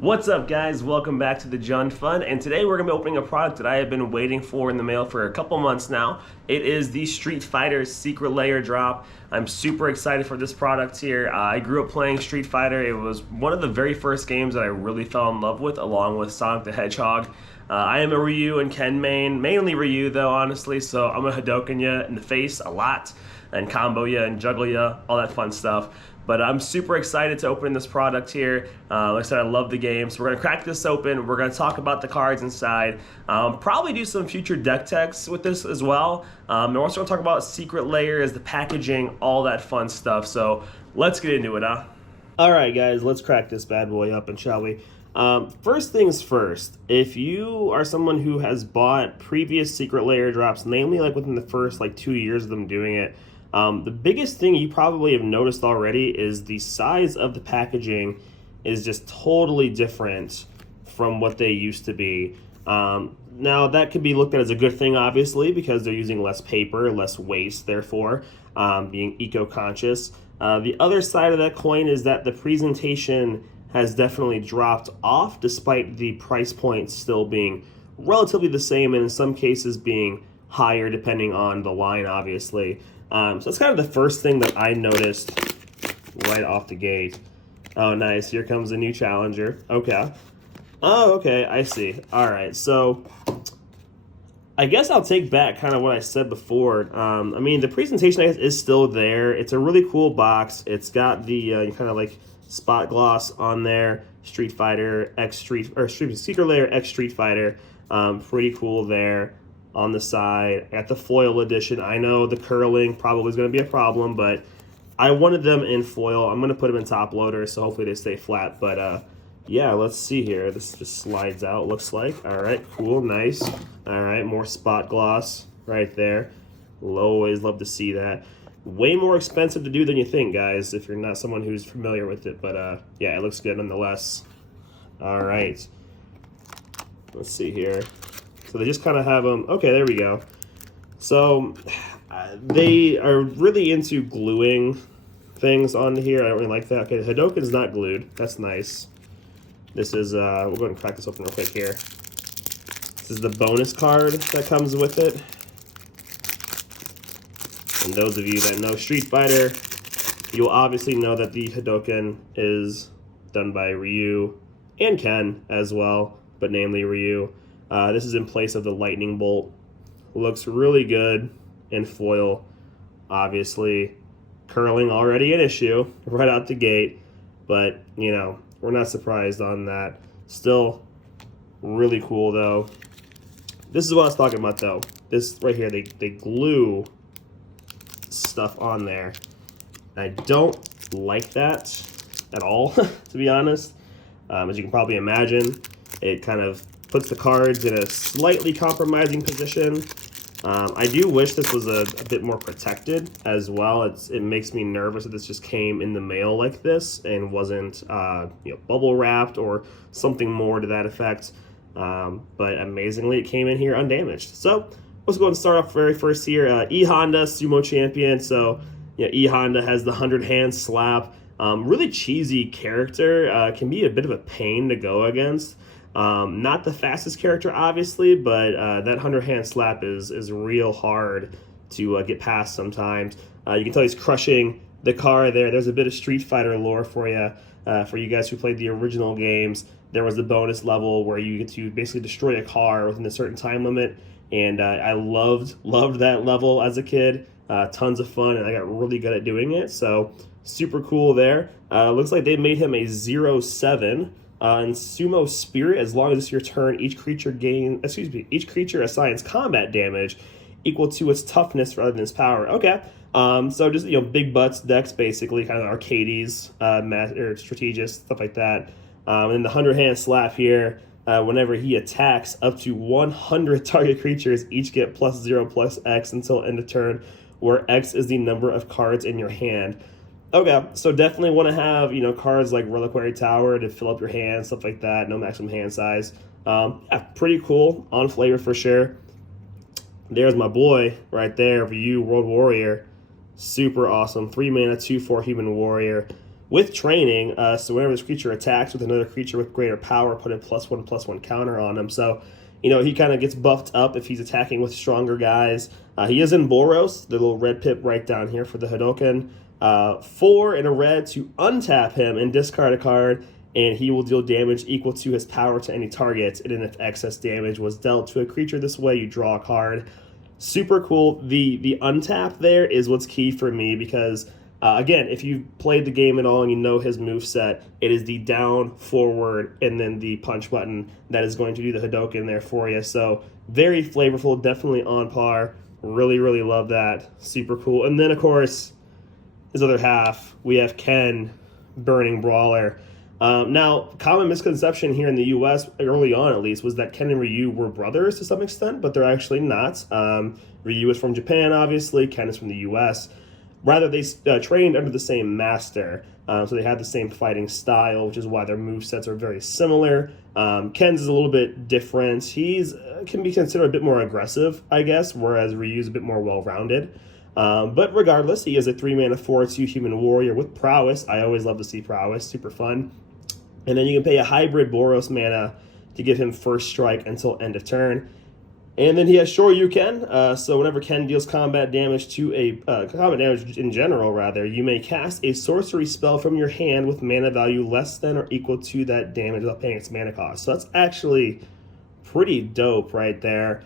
What's up, guys? Welcome back to the Jund Fund, and today we're going to be opening a product that I have been waiting for in the mail for a couple months now. It is the Street Fighter Secret Lair drop. I'm super excited for this product here. I grew up playing Street Fighter. It was one of the very first games that I really fell in love with, along with Sonic the Hedgehog. I am a Ryu and Ken main, mainly Ryu though, honestly, so I'm going to Hadoken ya in the face a lot, and combo ya and juggle ya, all that fun stuff. But I'm super excited to open this product here. Like I said, I love the game. So we're going to crack this open. We're going to talk about the cards inside. Probably do some future deck techs with this as well. And we're also going to talk about Secret Layers, the packaging, all that fun stuff. So let's get into it, huh? All right, guys, let's crack this bad boy up, and shall we? First things first, if you are someone who has bought previous Secret Lair drops, namely like within the first 2 years of them doing it, the biggest thing you probably have noticed already is the size of the packaging is just totally different from what they used to be. Now, that could be looked at as a good thing, obviously, because they're using less paper, less waste, therefore, being eco-conscious. The other side of that coin is that the presentation has definitely dropped off, despite the price point still being relatively the same, and in some cases being higher, depending on the line, obviously. So that's kind of the first thing that I noticed right off the gate. Oh, nice. Here comes a new challenger. Okay. Oh, okay. I see. All right. So I guess I'll take back kind of what I said before. I mean, the presentation is still there. It's a really cool box. It's got the kind of like spot gloss on there. Street Fighter X Secret Lair X Street Fighter. Pretty cool there. On the side, at the foil edition, I know the curling probably is going to be a problem, but I wanted them in foil. I'm going to put them in top loader, so hopefully they stay flat. But yeah, let's see here. This just slides out, looks like. All right, cool, nice. All right, more spot gloss right there. We'll always love to see that. Way more expensive to do than you think, guys, if you're not someone who's familiar with it. But yeah, it looks good nonetheless. All right, let's see here. So they just kind of have them. Okay, there we go. So they are really into gluing things on here. I don't really like that. Okay, Hadoken's not glued. That's nice. This is, we'll go ahead and crack this open real quick here. This is the bonus card that comes with it. And those of you that know Street Fighter, you'll obviously know that the Hadoken is done by Ryu and Ken as well, but namely Ryu. This is in place of the lightning bolt. Looks really good in foil. Obviously, curling already an issue right out the gate, but you know, we're not surprised on that. Still really cool though. This is what I was talking about though. This right here, they glue stuff on there. I don't like that at all, to be honest. As you can probably imagine, it kind of puts the cards in a slightly compromising position. I do wish this was a bit more protected as well. It makes me nervous that this just came in the mail like this and wasn't bubble wrapped or something more to that effect. But amazingly, it came in here undamaged. So let's go and start off very first here. E Honda Sumo Champion. So E Honda has the 100-hand slap. Really cheesy character. Can be a bit of a pain to go against. Not the fastest character, obviously, but that 100-hand slap is real hard to get past sometimes. You can tell he's crushing the car there. There's a bit of Street Fighter lore for you guys who played the original games. There was the bonus level where you get to basically destroy a car within a certain time limit, and I loved that level as a kid. Tons of fun, and I got really good at doing it, so super cool there. Looks like they made him a 0-7. In Sumo Spirit, as long as it's your turn, each creature assigns combat damage equal to its toughness rather than its power. Okay, so just big butts decks basically, kind of Arcades, or Strategist, stuff like that. And the 100-hand slap here, whenever he attacks, up to 100 target creatures each get +0/+X until end of turn, where X is the number of cards in your hand. Okay, so definitely want to have, cards like Reliquary Tower to fill up your hand, stuff like that, no maximum hand size. Yeah, pretty cool, on flavor for sure. There's my boy right there, Ryu World Warrior. Super awesome. 3 mana, 2/4 human warrior. with training. So whenever this creature attacks with another creature with greater power, put a +1/+1 counter on him. So, he kind of gets buffed up if he's attacking with stronger guys. He is in Boros, the little red pip right down here for the Hadoken. 4 in a red to untap him and discard a card, and he will deal damage equal to his power to any target. And then if excess damage was dealt to a creature this way, you draw a card. Super cool. The untap there is what's key for me because, again, if you've played the game at all and you know his moveset, it is the down, forward, and then the punch button that is going to do the Hadoken there for you. So very flavorful, definitely on par. Really, really love that. Super cool. And then, of course, his other half, we have Ken, Burning Brawler. Now, common misconception here in the U.S., early on at least, was that Ken and Ryu were brothers to some extent, but they're actually not. Ryu is from Japan, obviously. Ken is from the U.S. Rather, they trained under the same master, so they had the same fighting style, which is why their movesets are very similar. Ken's is a little bit different. He's can be considered a bit more aggressive, I guess, whereas Ryu's a bit more well-rounded. But regardless, he is a 3-mana 4/2 human warrior with prowess. I always love to see prowess, super fun. And then you can pay a hybrid Boros mana to give him first strike until end of turn. And then he has Shoryuken, so whenever Ken deals combat damage to combat damage in general, rather, you may cast a sorcery spell from your hand with mana value less than or equal to that damage without paying its mana cost. So that's actually pretty dope right there.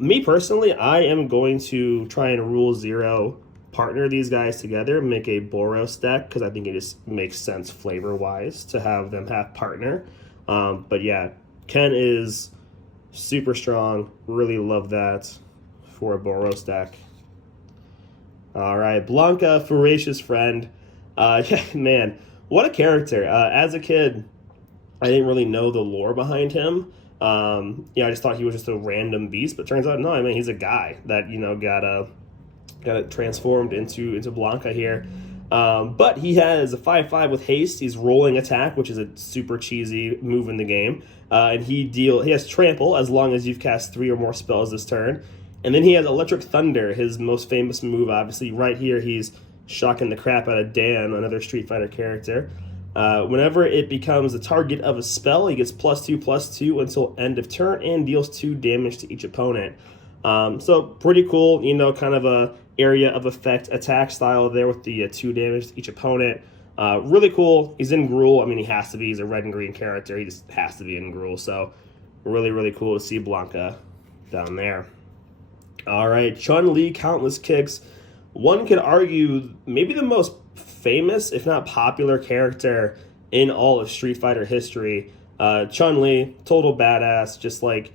Me personally, I am going to try and rule 0 partner these guys together, make a Boros deck, because I think it just makes sense flavor-wise to have them have partner. But yeah, Ken is super strong. Really love that for a Boros deck. All right, Blanca, Voracious Friend. Yeah, man, what a character. As a kid, I didn't really know the lore behind him. I just thought he was just a random beast, but turns out no. I mean, he's a guy that got transformed into Blanca here. But he has a 5/5 with haste. He's rolling attack, which is a super cheesy move in the game. And he has trample as long as you've cast 3 or more spells this turn. And then he has Electric Thunder, his most famous move, obviously. Right here, he's shocking the crap out of Dan, another Street Fighter character. Whenever it becomes the target of a spell, he gets +2/+2 until end of turn and deals 2 damage to each opponent. So pretty cool, kind of a area of effect attack style there with the 2 damage to each opponent. Really cool. He's in Gruul. I mean, he has to be. He's a red and green character. He just has to be in Gruul. So really, really cool to see Blanca down there. All right, Chun-Li, Countless Kicks. One could argue maybe the most famous, if not popular, character in all of Street Fighter history. Chun-Li, total badass, just like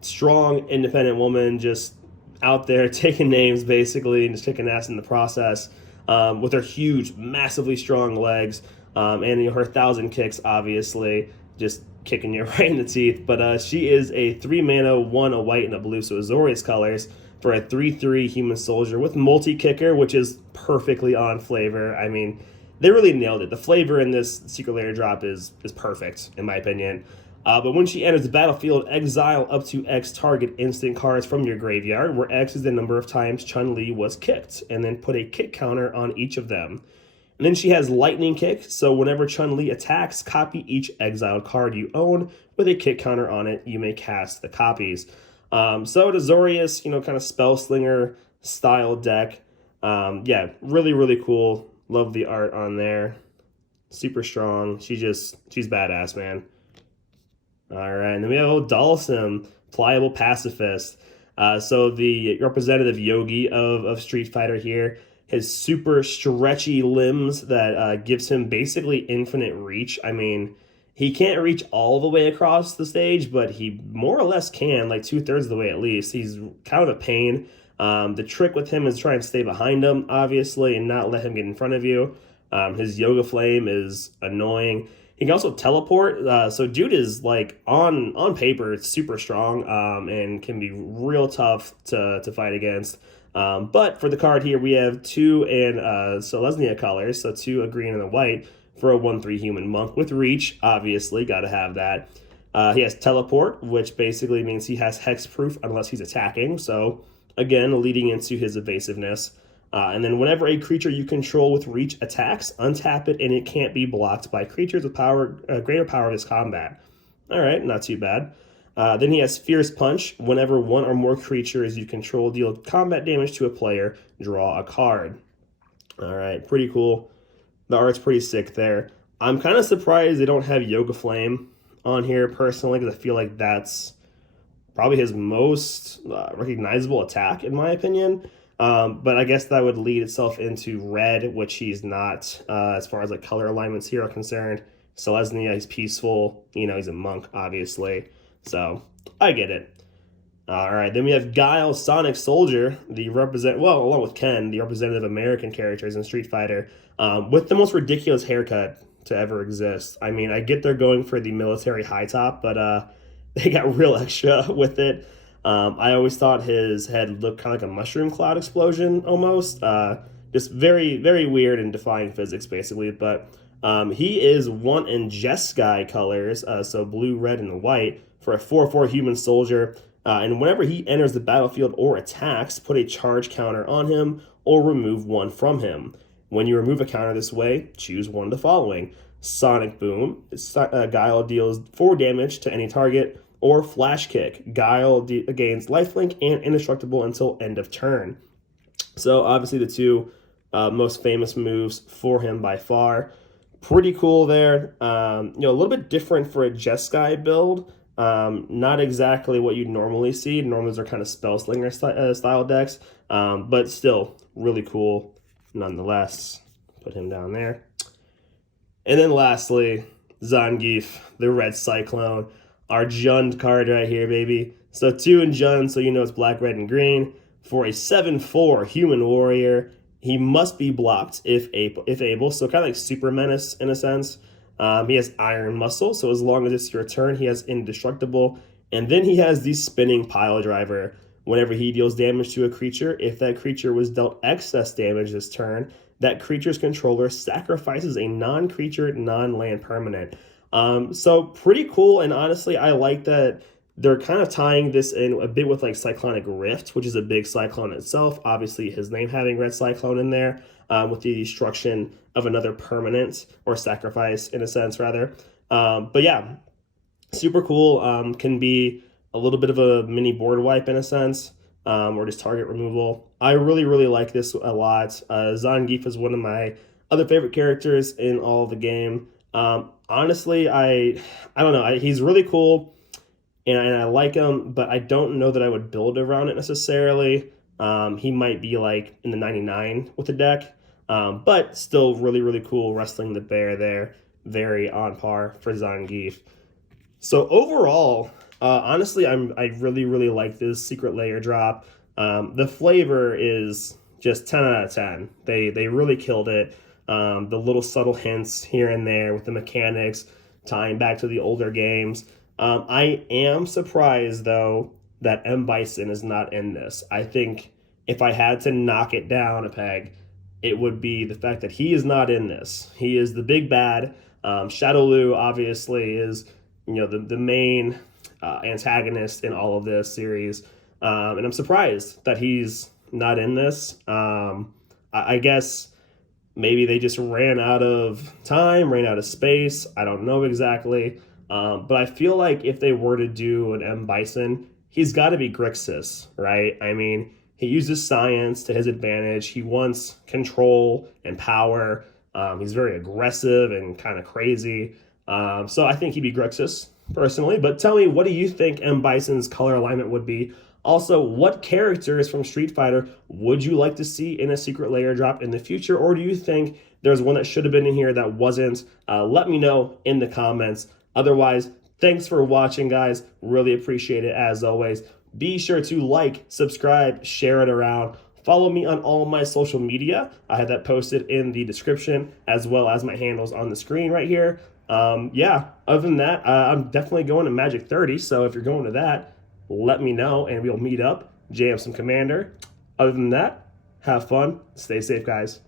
strong, independent woman, just out there taking names basically and just kicking ass in the process, with her huge, massively strong legs, and her 1,000 kicks, obviously, just kicking you right in the teeth. But she is a 3-mana, 1 a white and a blue, so Azorius colors, for a 3/3 human soldier with multi-kicker, which is perfectly on flavor. I mean, they really nailed it. The flavor in this Secret Lair drop is perfect, in my opinion. But when she enters the battlefield, exile up to X target instant cards from your graveyard, where X is the number of times Chun-Li was kicked, and then put a kick counter on each of them. And then she has Lightning Kick, so whenever Chun-Li attacks, copy each exiled card you own with a kick counter on it. You may cast the copies. So Azorius, kind of spell slinger style deck. Yeah, really, really cool. Love the art on there. Super strong. She's badass, man. All right, and then we have old Dalsim, Pliable Pacifist. So the representative yogi of Street Fighter here, his super stretchy limbs that gives him basically infinite reach. I mean, he can't reach all the way across the stage, but he more or less can, like 2/3 of the way at least. He's kind of a pain. The trick with him is try and stay behind him, obviously, and not let him get in front of you. His Yoga Flame is annoying. He can also teleport, so dude is, like, on paper, it's super strong, and can be real tough to fight against. But for the card here, we have 2 and Selesnya colors, so 2, a green and a white, for a 1/3 human monk with reach, obviously, gotta have that. He has teleport, which basically means he has hexproof unless he's attacking, so again, leading into his evasiveness. And then whenever a creature you control with reach attacks, untap it and it can't be blocked by creatures with greater power of this combat. All right, not too bad. Then he has Fierce Punch. Whenever one or more creatures you control deal combat damage to a player, draw a card. All right, pretty cool. The art's pretty sick there. I'm kind of surprised they don't have Yoga Flame on here personally, because I feel like that's probably his most recognizable attack, in my opinion. But I guess that would lead itself into red, which he's not, as far as like color alignments here are concerned. Selesnya, he's peaceful. You know, he's a monk, obviously. So I get it. All right, then we have Guile, Sonic Soldier, along with Ken, the representative American characters in Street Fighter, with the most ridiculous haircut to ever exist. I mean, I get they're going for the military high top, but they got real extra with it. I always thought his head looked kind of like a mushroom cloud explosion almost. Just very, very weird and defying physics, basically. But he is one in Jeskai colors, so blue, red, and white, for a 4/4 human soldier. And whenever he enters the battlefield or attacks, put a charge counter on him or remove one from him. When you remove a counter this way, choose one of the following. Sonic Boom. Guile deals 4 damage to any target. Or Flash Kick. Guile gains lifelink and indestructible until end of turn. So obviously the two most famous moves for him by far. Pretty cool there. A little bit different for a Jeskai build. Not exactly what you'd normally see. Normally those are kind of Spellslinger style decks, but still really cool nonetheless. Put him down there. And then lastly, Zangief, the Red Cyclone. Our Jund card right here, baby. So 2 in Jund, so you know it's black, red, and green. For a 7/4 human warrior, he must be blocked if able. So kind of like Super Menace in a sense. He has Iron Muscle, so as long as it's your turn, he has Indestructible. And then he has the Spinning Pile Driver. Whenever he deals damage to a creature, if that creature was dealt excess damage this turn, that creature's controller sacrifices a non-creature, non-land permanent. So pretty cool, and honestly, I like that they're kind of tying this in a bit with like Cyclonic Rift, which is a big cyclone itself. Obviously, his name having Red Cyclone in there, with the destruction of another permanent, or sacrifice in a sense, rather. But yeah, super cool. Can be a little bit of a mini board wipe in a sense, or just target removal. I really, really like this a lot. Zangief is one of my other favorite characters in all of the game. Honestly, I don't know. He's really cool, and I like him, but I don't know that I would build around it necessarily. He might be like in the 99 with the deck, but still really, really cool. Wrestling the bear there, very on par for Zangief. So overall, honestly, I really, really like this Secret Lair drop. The flavor is just 10 out of 10. They really killed it. The little subtle hints here and there with the mechanics, tying back to the older games. I am surprised, though, that M. Bison is not in this. I think if I had to knock it down a peg, it would be the fact that he is not in this. He is the big bad. Shadowloo, obviously, is the main antagonist in all of this series. And I'm surprised that he's not in this. I guess maybe they just ran out of time, ran out of space. I don't know exactly. But I feel like if they were to do an M. Bison, he's got to be Grixis, right? I mean, he uses science to his advantage. He wants control and power. He's very aggressive and kind of crazy. So I think he'd be Grixis, personally. But tell me, what do you think M. Bison's color alignment would be? Also, what characters from Street Fighter would you like to see in a Secret Lair drop in the future? Or do you think there's one that should have been in here that wasn't? Let me know in the comments. Otherwise, thanks for watching, guys. Really appreciate it, as always. Be sure to like, subscribe, share it around. Follow me on all my social media. I have that posted in the description, as well as my handles on the screen right here. Yeah, other than that, I'm definitely going to Magic 30, so if you're going to that, let me know, and we'll meet up, jam some Commander. Other than that, have fun. Stay safe, guys.